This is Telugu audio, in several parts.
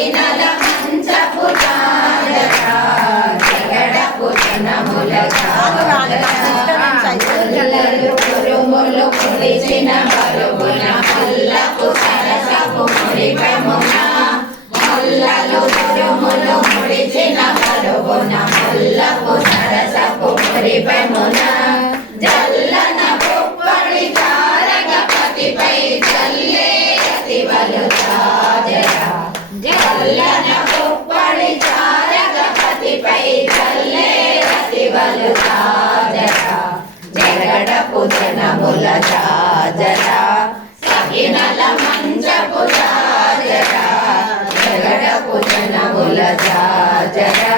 సాగినల మంచపు జాజరా జగడపు జనముల జాజరాలు కురుములు కురిచిన బరుగున మల్లపు సరసపు మురిపెమున మల్లలు కురుములు మురిచిన బరుగున మల్లపు సరసపు మురిపెమున జల్లన పుప్పడి తారగపతిపై జల్లే అతివలు జాజరా జల్లన పుప్పడి తారగపతిపై జల్లే అతివలు జాజరా జగడపు జనముల జాజరా సగినల మంచపు జాజరా జగడపు జనముల జాజరా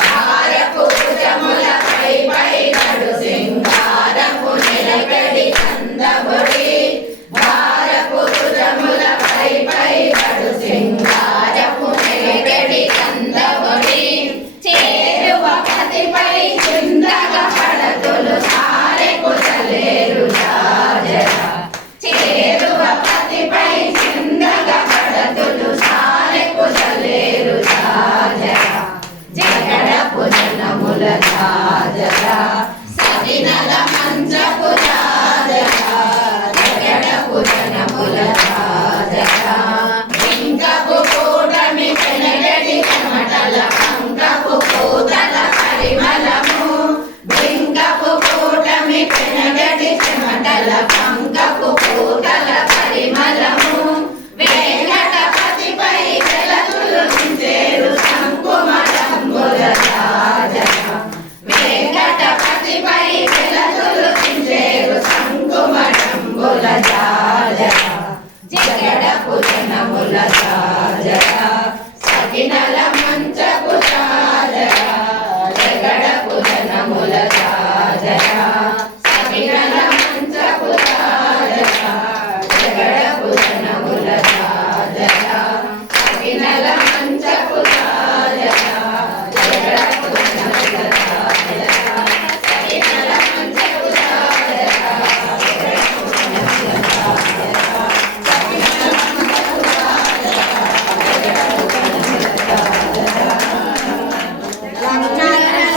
భారపు భుజములపై పైనడు సింగారపు నిలబడి కందబడి భారపు భుజములపై పైనడు సింగారపు నిలబడి కందబడి చేరువ పతిపై చిందగ పడతులు సారెకు చలేరు జాజరా చేరువ పతిపై చిందగ పడతులు సారెకు చలేరు జాజరా జగడపు జనముల జాజరా సగినల మంచపు జాజరా జగడపు జనముల జాజరా ఇంకపు కూటమి పెనగడి చెమటల అంకపు కూతల పరిమళము బింకపు కూటమి పెనగడి చెమటల అంకపు కూతల పరిమళము వెంకటపతిపై వెలతులు చేరు సంకుమరంబుల జాజరా వెంకటపతిపై వెలతులు చేరు సంకుమరంబుల జాజరా జగడపు జనముల జాజరా